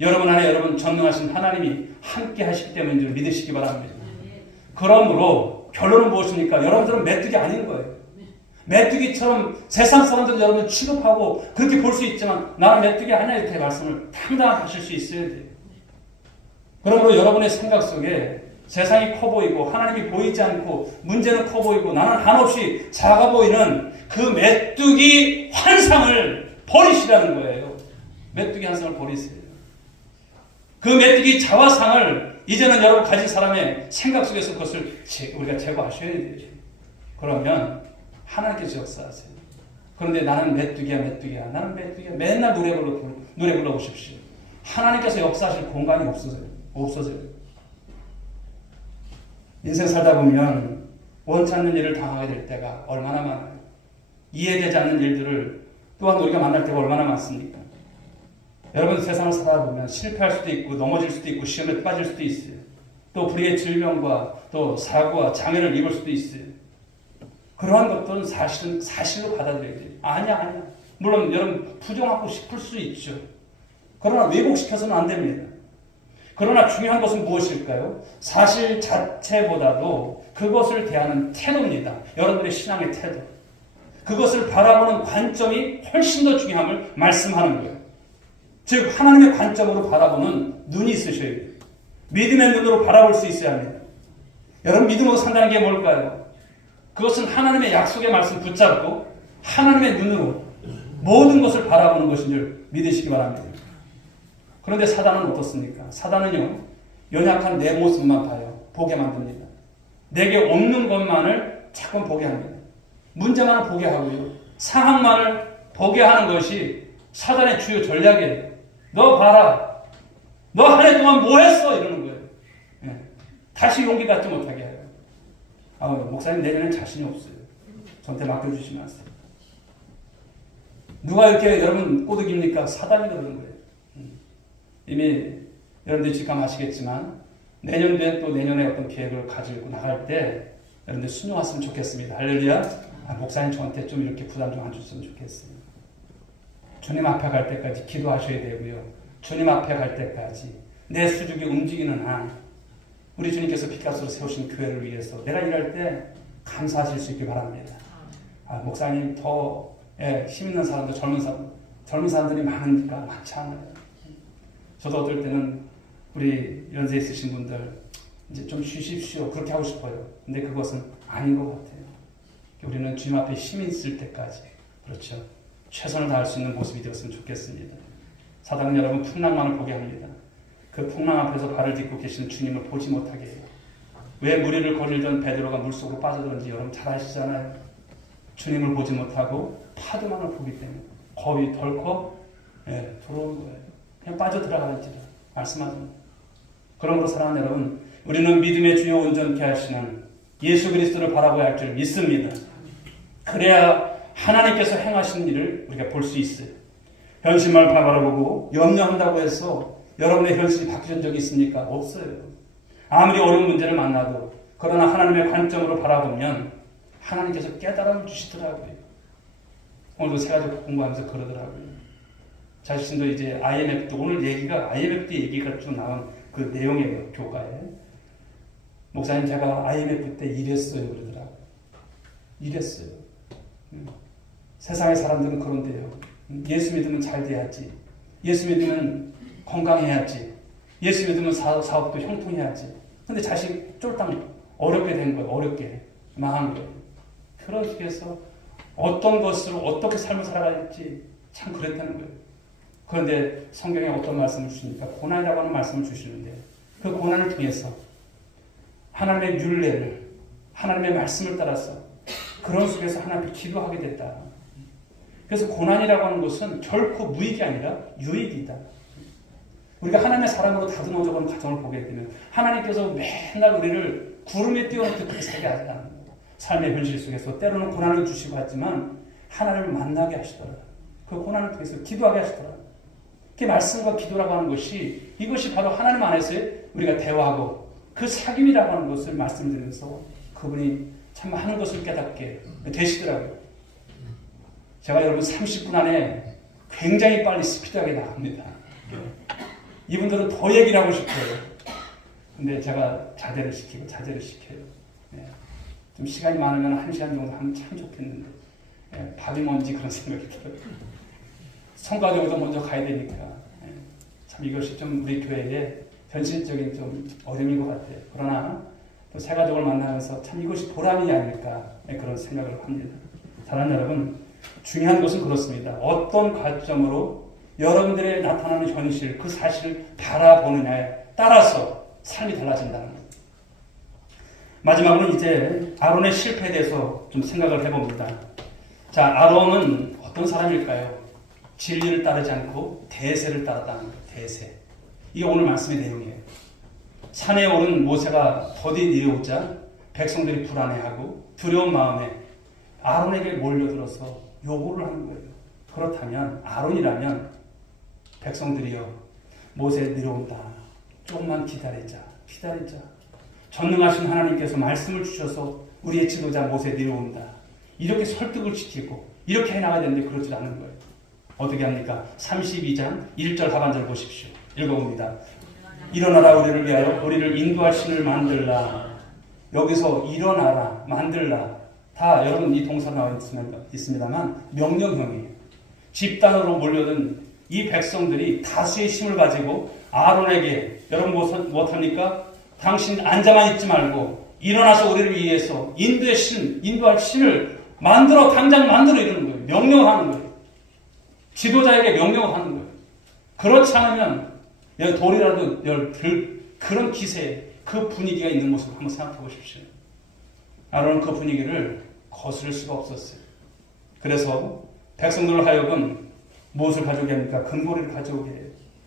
여러분 안에 여러분 전능하신 하나님이 함께 하시기 때문인 줄 믿으시기 바랍니다. 그러므로 결론은 무엇입니까? 여러분들은 메뚜기 아닌 거예요. 메뚜기처럼 세상 사람들은 여러분을 취급하고 그렇게 볼 수 있지만 나는 메뚜기 아니야 이렇게 말씀을 당당하게 하실 수 있어야 돼요. 그러므로 여러분의 생각 속에 세상이 커 보이고 하나님이 보이지 않고 문제는 커 보이고 나는 한없이 작아 보이는 그 메뚜기 환상을 버리시라는 거예요. 메뚜기 환상을 버리세요. 그 메뚜기 자화상을 이제는 여러분 가진 사람의 생각 속에서 그것을 우리가 제거하셔야 돼요. 그러면 하나님께서 역사하세요. 그런데 나는 메뚜기야. 나는 메뚜기야. 맨날 노래 불러보십시오. 하나님께서 역사하실 공간이 없어져요. 인생 살다 보면 원치 않는 일을 당하게 될 때가 얼마나 많아요. 이해되지 않는 일들을 또한 우리가 만날 때가 얼마나 많습니까? 여러분 세상을 살다 보면 실패할 수도 있고 넘어질 수도 있고 시험에 빠질 수도 있어요. 또 불의의 질병과 또 사고와 장애를 입을 수도 있어요. 그러한 것들은 사실로 받아들여야 돼요. 아니야. 물론 여러분 부정하고 싶을 수 있죠. 그러나 왜곡시켜서는 안 됩니다. 그러나 중요한 것은 무엇일까요? 사실 자체보다도 그것을 대하는 태도입니다. 여러분들의 신앙의 태도. 그것을 바라보는 관점이 훨씬 더 중요함을 말씀하는 거예요. 즉 하나님의 관점으로 바라보는 눈이 있으셔야 돼요. 믿음의 눈으로 바라볼 수 있어야 합니다. 여러분 믿음으로 산다는 게 뭘까요? 그것은 하나님의 약속의 말씀 붙잡고 하나님의 눈으로 모든 것을 바라보는 것인 줄 믿으시기 바랍니다. 그런데 사단은 어떻습니까? 사단은요, 연약한 내 모습만 봐요. 보게 만듭니다. 내게 없는 것만을 자꾸 보게 합니다. 문제만을 보게 하고요. 상황만을 보게 하는 것이 사단의 주요 전략이에요. 너 봐라. 너 한 해 동안 뭐 했어? 이러는 거예요. 예. 다시 용기 갖지 못하게 해요. 목사님 내년엔 자신이 없어요. 저한테 맡겨주시면 하세요. 누가 이렇게 여러분 꼬드깁니까? 사단이 그러는 거예요. 이미 여러분들이 직감하시겠지만 내년도에 또 내년에 어떤 계획을 가지고 나갈 때 여러분들 순종하시면 좋겠습니다. 할렐루야. 목사님 저한테 좀 이렇게 부담 좀 안 줬으면 좋겠어요. 주님 앞에 갈 때까지 기도하셔야 되고요. 주님 앞에 갈 때까지 내 수족이 움직이는 한 우리 주님께서 피값으로 세우신 교회를 위해서 내가 일할 때 감사하실 수 있길 바랍니다. 목사님 더 힘 있는 사람들, 젊은 사람들이 많으니까 많지 않아요. 저도 어떨 때는 우리 연세 있으신 분들 이제 좀 쉬십시오. 그렇게 하고 싶어요. 근데 그것은 아닌 것 같아요. 우리는 주님 앞에 힘이 있을 때까지 그렇죠. 최선을 다할 수 있는 모습이 되었으면 좋겠습니다. 사단은 여러분 풍랑만을 보게 합니다. 그 풍랑 앞에서 발을 딛고 계시는 주님을 보지 못하게 해요. 왜 무리를 거닐던 베드로가 물속으로 빠져들었는지 여러분 잘 아시잖아요. 주님을 보지 못하고 파도만을 보기 때문에 겁이 덜컥 들어오는 거예요. 그냥 빠져들어가는지라 말씀하십니다. 그러므로 사랑하는 여러분, 우리는 믿음의 주요 온전케 하시는 예수 그리스도를 바라봐야 할 줄 믿습니다. 그래야 하나님께서 행하신 일을 우리가 볼 수 있어요. 현실만 바라보고 염려한다고 해서 여러분의 현실이 바뀌는 적이 있습니까? 없어요. 아무리 어려운 문제를 만나도 그러나 하나님의 관점으로 바라보면 하나님께서 깨달음을 주시더라고요. 오늘도 세 가지 공부하면서 그러더라고요. 자신도 이제 IMF 때 오늘 얘기가 IMF 때 얘기가 좀 나온 그 내용이에요. 교과에. 목사님 제가 IMF 때 이랬어요. 그러더라고요. 이랬어요. 세상의 사람들은 그런데요. 예수 믿으면 잘 돼야지. 예수 믿으면 건강해야지. 예수 믿으면 사업도 형통해야지. 근데 자식 쫄딱 어렵게 된 거예요. 어렵게. 망한 거예요. 그런 속에서 어떤 것을 어떻게 삶을 살아가야 할지 참 그랬다는 거예요. 그런데 성경에 어떤 말씀을 주십니까? 고난이라고 하는 말씀을 주시는데 그 고난을 통해서 하나님의 율례를 하나님의 말씀을 따라서 그런 속에서 하나님께 기도하게 됐다. 그래서 고난이라고 하는 것은 결코 무익이 아니라 유익이다. 우리가 하나님의 사람으로 다듬어져 본 가정을 보게 되면 하나님께서 맨날 우리를 구름에 띄워놓듯 그렇게 살게 하지 않습니다. 삶의 현실 속에서 때로는 고난을 주시고 하지만 하나님을 만나게 하시더라. 그 고난을 통해서 기도하게 하시더라. 그 말씀과 기도라고 하는 것이 이것이 바로 하나님 안에서 우리가 대화하고 그 사귐이라고 하는 것을 말씀드리면서 그분이 참 많은 것을 깨닫게 되시더라고요. 제가 여러분 30분 안에 굉장히 빨리 스피드하게 나갑니다. 이분들은 더 얘기를 하고 싶어요. 근데 제가 자제를 시켜요. 네. 좀 시간이 많으면 1시간 정도 하면 참 좋겠는데 밥이 뭔지 그런 생각이 들어요. 성가정도 먼저 가야 되니까 참 이것이 좀 우리 교회에 현실적인 좀 어려움인 것 같아요. 그러나 또 새 가족을 만나면서 참 이것이 보람이 아닐까 그런 생각을 합니다. 사랑하는 여러분, 중요한 것은 그렇습니다. 어떤 관점으로 여러분들의 나타나는 현실, 그 사실을 바라보느냐에 따라서 삶이 달라진다는 것. 마지막으로 이제 아론의 실패에 대해서 좀 생각을 해봅니다. 자, 아론은 어떤 사람일까요? 진리를 따르지 않고 대세를 따랐다는 거예요. 대세. 이게 오늘 말씀의 내용이에요. 산에 오른 모세가 더디 내려오자 백성들이 불안해하고 두려운 마음에 아론에게 몰려들어서 요구를 하는 거예요. 그렇다면 아론이라면 백성들이여 모세 내려온다. 조금만 기다리자. 전능하신 하나님께서 말씀을 주셔서 우리의 지도자 모세 내려온다. 이렇게 설득을 시키고 이렇게 해나가야 되는데 그렇지 않은 거예요. 어떻게 합니까? 32장 1절 하반절 보십시오. 읽어봅니다. 일어나라 우리를 위하여 우리를 인도할 신을 만들라. 여기서 일어나라 만들라 다 여러분 이 동사 나와 있습니다만 명령형이에요. 집단으로 몰려든 이 백성들이 다수의 힘을 가지고 아론에게 여러분 못합니까? 당신 앉아만 있지 말고 일어나서 우리를 위해서 인도할 신을 만들어 당장 만들어 이러는 거예요. 명령하는 거예요. 지도자에게 명령을 하는 거예요. 그렇지 않으면 돌이라도 그런 기세, 그 분위기가 있는 모습을 한번 생각해 보십시오. 아론은 그 분위기를 거스를 수가 없었어요. 그래서 백성들을 하여금 무엇을 가져오게 합니까? 금고리를 가져오게 해요.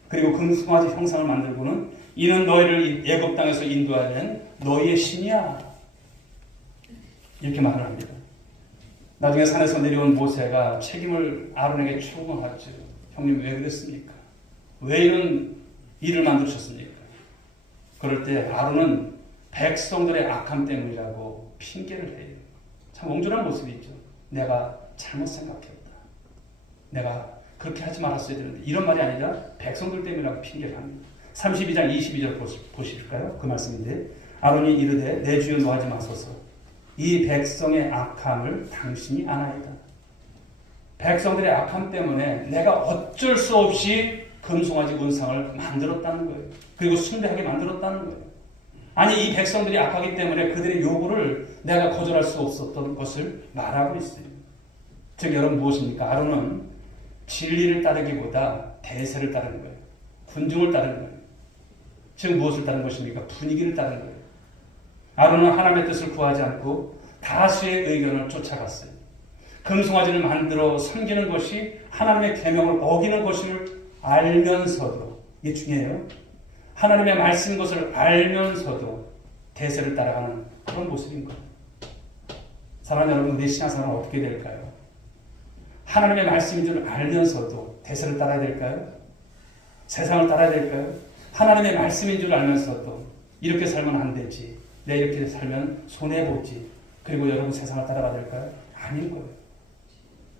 그리고 금송아지 형상을 만들고는 이는 너희를 애굽 땅에서 인도하는 너희의 신이야. 이렇게 말을 합니다. 나중에 산에서 내려온 모세가 책임을 아론에게 추궁하죠. 형님 왜 그랬습니까? 왜 이런 일을 만드셨습니까? 그럴 때 아론은 백성들의 악함 때문이라고 핑계를 해요. 참 옹졸한 모습이죠. 내가 잘못 생각했다. 내가 그렇게 하지 말았어야 되는데 이런 말이 아니라 백성들 때문이라고 핑계를 합니다. 32장 22절 보실까요? 그 말씀인데 아론이 이르되 내 주여 노하지 마소서 이 백성의 악함을 당신이 아나이다. 백성들의 악함 때문에 내가 어쩔 수 없이 금송아지 운상을 만들었다는 거예요. 그리고 숭배하게 만들었다는 거예요. 아니 이 백성들이 악하기 때문에 그들의 요구를 내가 거절할 수 없었던 것을 말하고 있어요. 즉 여러분 무엇입니까? 아론은 진리를 따르기보다 대세를 따르는 거예요. 군중을 따르는 거예요. 즉 무엇을 따르는 것입니까? 분위기를 따르는 거예요. 아론은 하나님의 뜻을 구하지 않고 다수의 의견을 쫓아갔어요. 금송아지를 만들어 섬기는 것이 하나님의 계명을 어기는 것을 알면서도, 이게 중요해요. 하나님의 말씀인 것을 알면서도 대세를 따라가는 그런 모습인 거예요. 사랑하는 여러분, 우리 신앙생활은 어떻게 될까요? 하나님의 말씀인 줄 알면서도 대세를 따라야 될까요? 세상을 따라야 될까요? 하나님의 말씀인 줄 알면서도 이렇게 살면 안 되지. 내가 이렇게 살면 손해보지. 그리고 여러분 세상을 따라가야 될까요? 아닌 거예요.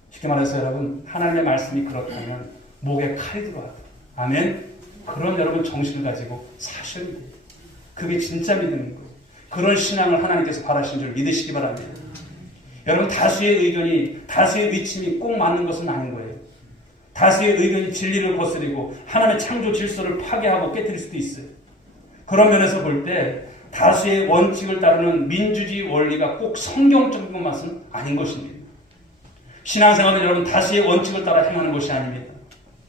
쉽게 말해서 여러분, 하나님의 말씀이 그렇다면 목에 칼이 들어와요. 아멘? 그런 여러분 정신을 가지고 사셔야 돼요. 그게 진짜 믿음인 거예요. 그런 신앙을 하나님께서 바라신 줄 믿으시기 바랍니다. 여러분 다수의 의견이, 다수의 위침이 꼭 맞는 것은 아닌 거예요. 다수의 의견이 진리를 거스리고 하나님의 창조 질서를 파괴하고 깨뜨릴 수도 있어요. 그런 면에서 볼 때 다수의 원칙을 따르는 민주주의 원리가 꼭 성경적인 것만은 아닌 것입니다. 신앙생활은 여러분 다수의 원칙을 따라 행하는 것이 아닙니다.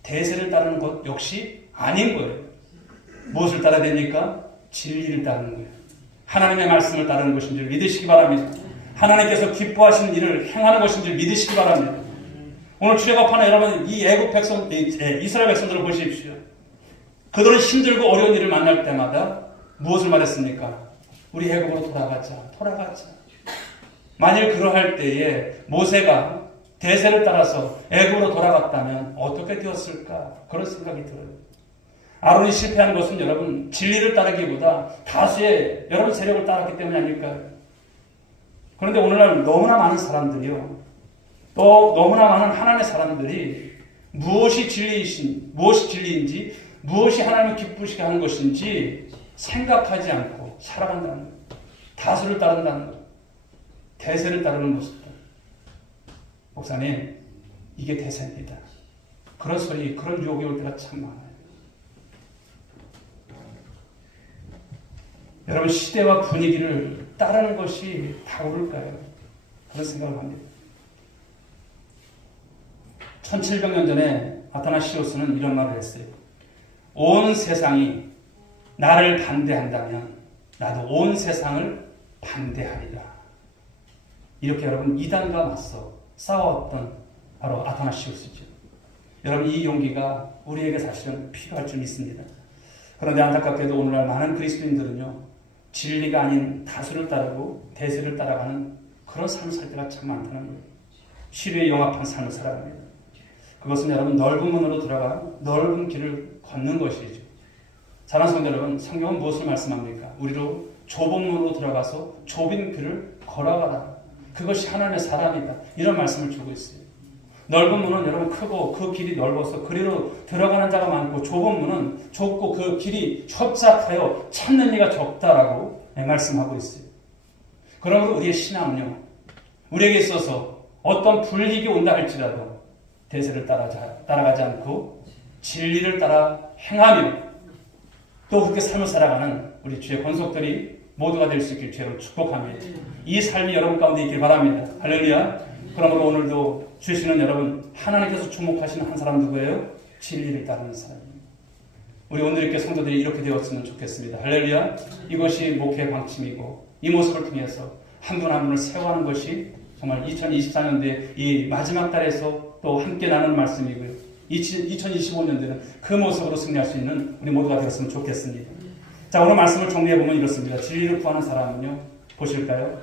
대세를 따르는 것 역시 아닌 거예요. 무엇을 따라야 됩니까? 진리를 따르는 거예요. 하나님의 말씀을 따르는 것인 줄 믿으시기 바랍니다. 하나님께서 기뻐하시는 일을 행하는 것인 줄 믿으시기 바랍니다. 오늘 출애굽하는 여러분 이 애굽 백성, 이스라엘 백성들을 보십시오. 그들은 힘들고 어려운 일을 만날 때마다 무엇을 말했습니까? 우리 애굽으로 돌아가자. 만일 그러할 때에 모세가 대세를 따라서 애굽으로 돌아갔다면 어떻게 되었을까? 그런 생각이 들어요. 아론이 실패한 것은 여러분 진리를 따르기보다 다수의 여러분 세력을 따랐기 때문이 아닐까요? 그런데 오늘날 너무나 많은 사람들이요, 또 너무나 많은 하나님의 사람들이 무엇이 진리인지, 무엇이 하나님을 기쁘시게 하는 것인지 생각하지 않고 살아간다는 거예요. 다수를 따른다는 거예요. 대세를 따르는 모습들. 목사님, 이게 대세입니다. 그런 소리, 그런 유혹이 올 때가 참 많아요. 여러분, 시대와 분위기를 따르는 것이 다 옳을까요? 그런 생각을 합니다. 1700년 전에 아타나시오스는 이런 말을 했어요. 온 세상이 나를 반대한다면 나도 온 세상을 반대하리라. 이렇게 여러분 이단과 맞서 싸웠던 바로 아타나시오스죠. 여러분 이 용기가 우리에게 사실은 필요할 줄 믿습니다. 그런데 안타깝게도 오늘날 많은 그리스도인들은요, 진리가 아닌 다수를 따르고 대세를 따라가는 그런 삶을 살 때가 참 많다는 거예요. 시류에 영합한 삶을 살아갑니다. 그것은 여러분 넓은 문으로 들어가 넓은 길을 걷는 것이죠. 사랑하는 성도 여러분, 성경은 무엇을 말씀합니까? 우리로 좁은 문으로 들어가서 좁은 길을 걸어가라. 그것이 하나님의 사람이다. 이런 말씀을 주고 있어요. 넓은 문은 여러분 크고 그 길이 넓어서 그리로 들어가는 자가 많고, 좁은 문은 좁고 그 길이 협착하여 찾는 이가 적다라고 말씀하고 있어요. 그러므로 우리의 신앙은요, 우리에게 있어서 어떤 불이익이 온다 할지라도 대세를 따라가지 않고 진리를 따라 행하며 또 그렇게 삶을 살아가는 우리 주의 권속들이 모두가 될 수 있길 주로 축복합니다. 이 삶이 여러분 가운데 있길 바랍니다. 할렐루야. 그러므로 오늘도 주시는 여러분, 하나님께서 주목하시는 한 사람 누구예요? 진리를 따르는 사람입니다. 우리 오늘 이렇게 성도들이 이렇게 되었으면 좋겠습니다. 할렐루야. 이것이 목회의 방침이고 이 모습을 통해서 한 분 한 분을 세워가는 것이 정말 2024년도에 이 마지막 달에서 또 함께 나누는 말씀이고요. 2025년도에는 그 모습으로 승리할 수 있는 우리 모두가 되었으면 좋겠습니다. 자, 오늘 말씀을 정리해보면 이렇습니다. 진리를 구하는 사람은요, 보실까요?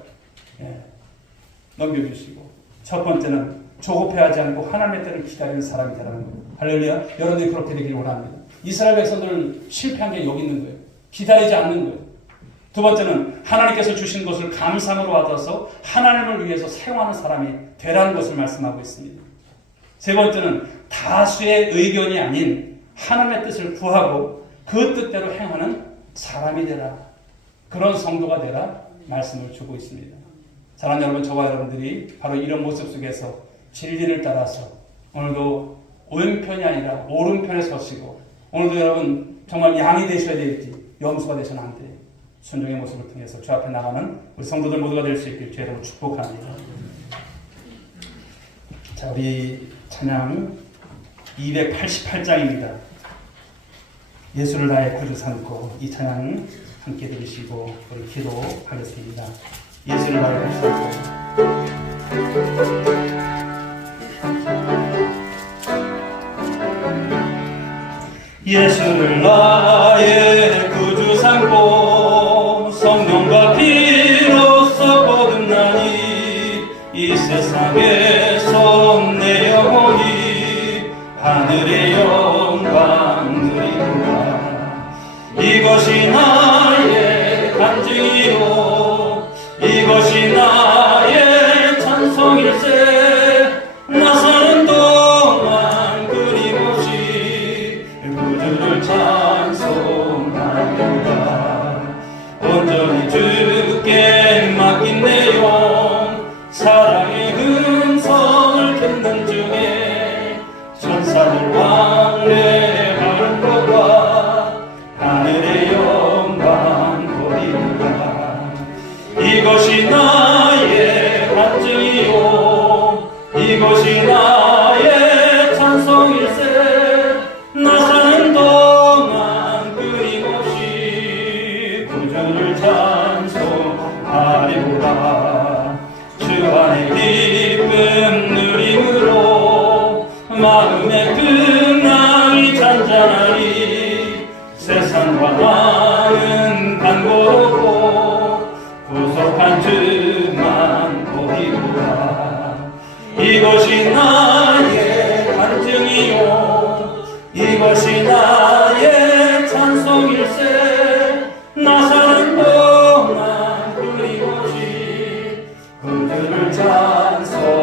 넘겨주시고, 첫 번째는 조급해하지 않고 하나님의 때를 기다리는 사람이 되라는 거예요. 할렐루야. 여러분들이 그렇게 되기를 원합니다. 이스라엘 백성들은 실패한 게 여기 있는 거예요. 기다리지 않는 거예요. 두 번째는 하나님께서 주신 것을 감사함으로 받아서 하나님을 위해서 사용하는 사람이 되라는 것을 말씀하고 있습니다. 세 번째는 다수의 의견이 아닌 하나님의 뜻을 구하고 그 뜻대로 행하는 사람이 되라. 그런 성도가 되라 말씀을 주고 있습니다. 사랑하는 여러분, 저와 여러분들이 바로 이런 모습 속에서 진리를 따라서 오늘도 왼편이 아니라 오른편에 서시고, 오늘도 여러분 정말 양이 되셔야 될지 염소가 되셔는 안 돼요. 순종의 모습을 통해서 주 앞에 나가는 우리 성도들 모두가 될 수 있길 주 이름으로 축복합니다. 자, 우리 찬양 288장입니다. 예수를 나의 구주 삼고, 이 찬양 함께 들으시고 우리 기도하겠습니다. 예수를 나의 구주 삼고. 예수를 나의 구주 삼고 성령과 피로써 거듭나니 이 세상에서 내 영혼이 하늘의 영광 누리노라. 이것이 나의 간증이요 이것이 나의 찬송일세. 나 사는 동안 끊임없이 구주를 찬송하리라. 온전히 주께 맡긴 내 영 사랑의 음성을 듣는 중에 천사들 왕래하는 것과 하늘의 영광 보리라. 마음의 끈함이 잔잔하니 세상과 나는 간고롭고 구속한 주만 보이구나. 이것이 나의 간증이요 이것이 나의 찬송일세. 나 사는 동안 그리고지 그들을 찬송하리라.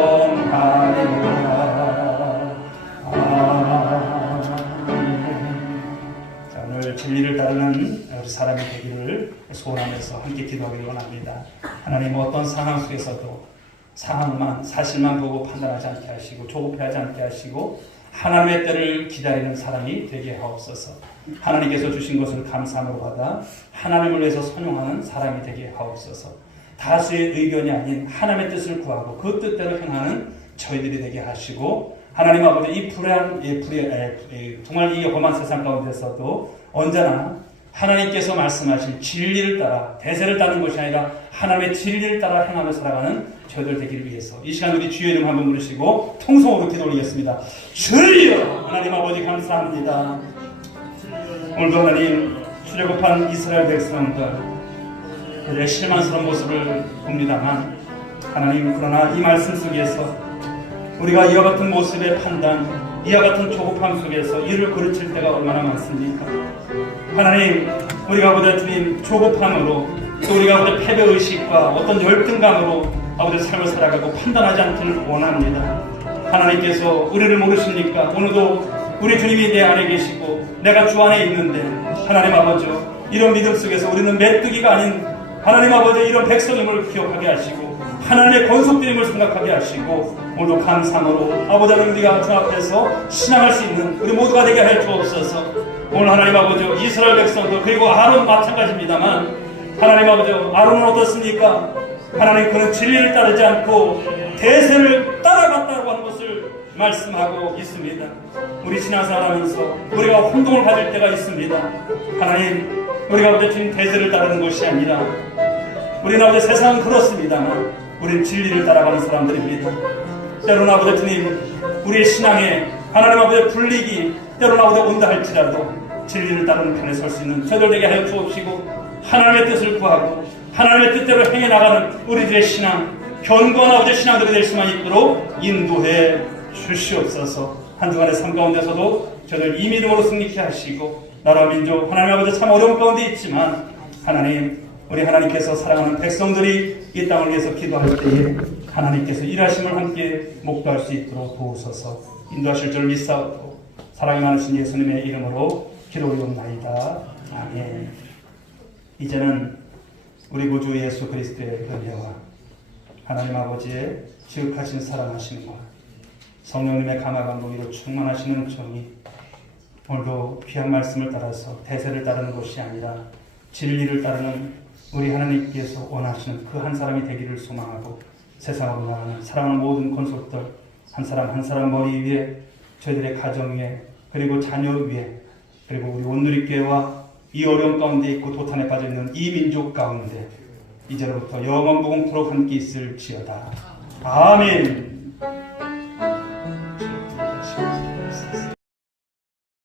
자, 오늘 진리를 따르는 우리 사람이 되기를 소원하면서 함께 기도하기를 원합니다. 하나님 어떤 상황 속에서도 상황만 사실만 보고 판단하지 않게 하시고 조급해하지 않게 하시고 하나님의 때를 기다리는 사람이 되게 하옵소서. 하나님께서 주신 것을 감사함으로 받아 하나님을 위해서 선용하는 사람이 되게 하옵소서. 다수의 의견이 아닌 하나님의 뜻을 구하고 그 뜻대로 행하는 저희들이 되게 하시고, 하나님 아버지 이 불안, 정말 이 험한 세상 가운데서도 언제나 하나님께서 말씀하신 진리를 따라 대세를 따르는 것이 아니라 하나님의 진리를 따라 행하며 살아가는 저희들 되기를 위해서 이 시간 우리 주의 이름 한번 부르시고 통성으로 기도 올리겠습니다. 주여 하나님 아버지 감사합니다. 오늘도 하나님 출애굽한 이스라엘 백성들 그들의 실망스러운 모습을 봅니다만 하나님, 그러나 이 말씀 속에서 우리가 이와 같은 모습의 판단, 이와 같은 조급함 속에서 이를 그르칠 때가 얼마나 많습니까? 하나님, 우리가 보다 주님 조급함으로 또 우리가 보다 패배의식과 어떤 열등감으로 아버지 삶을 살아가고 판단하지 않기를 원합니다. 하나님께서 우리를 모르십니까? 오늘도 우리 주님이 내 안에 계시고 내가 주 안에 있는데 하나님 아버지 이런 믿음 속에서 우리는 메뚜기가 아닌 하나님 아버지 이런 백성임을 기억하게 하시고 하나님의 권속됨을 생각하게 하시고 오늘도 감사함으로 아버지 하나님 우리가 주 앞에서 신앙할 수 있는 우리 모두가 되게 하여 주옵소서. 오늘 하나님 아버지 이스라엘 백성도 그리고 아론 마찬가지입니다만 하나님 아버지 아론은 어떻습니까? 하나님 그는 진리를 따르지 않고 대세를 따라갔다고 하는 것을 말씀하고 있습니다. 우리 신앙생활하면서 우리가 혼동을 가질 때가 있습니다. 하나님 우리가 아버지 주님 대세를 따르는 것이 아니라 우리는 아버지 세상은 그렇습니다만 우리는 진리를 따라가는 사람들입니다. 때로는 아버지 주님 우리의 신앙에 하나님 아버지 불리기 때로는 아버지 온다 할지라도 진리를 따르는 편에 설 수 있는 저들 되게 하여 주옵시고 하나님의 뜻을 구하고 하나님의 뜻대로 행해 나가는 우리들의 신앙 견고한 아버지 신앙들이 될 수만 있도록 인도해 주시옵소서. 한 주간의 삶 가운데서도 저들 이 믿음으로 승리케 하시고 나라 민족 하나님 아버지 참 어려운 가운데 있지만 하나님 우리 하나님께서 사랑하는 백성들이 이 땅을 위해서 기도할 때에 하나님께서 일하심을 함께 목도할 수 있도록 도우소서. 인도하실 줄 믿사옵고 사랑이 많으신 예수님의 이름으로 기도드리옵나이다. 아멘. 이제는 우리 구주 예수 그리스도의 은혜와 하나님 아버지의 지극하신 사랑하심과 성령님의 감화감 동이로 충만하시는 종이 오늘도 귀한 말씀을 따라서 대세를 따르는 것이 아니라 진리를 따르는 우리 하나님께서 원하시는 그 한 사람이 되기를 소망하고 세상으로 나가는 사랑하는 모든 권속들 한 사람 한 사람 머리 위에 저희들의 가정 위에 그리고 자녀 위에 그리고 우리 온누리교회와 이 어려운 가운데 있고 도탄에 빠져있는 이 민족 가운데 이제로부터 영원 무궁토록 함께 있을지어다. 아멘.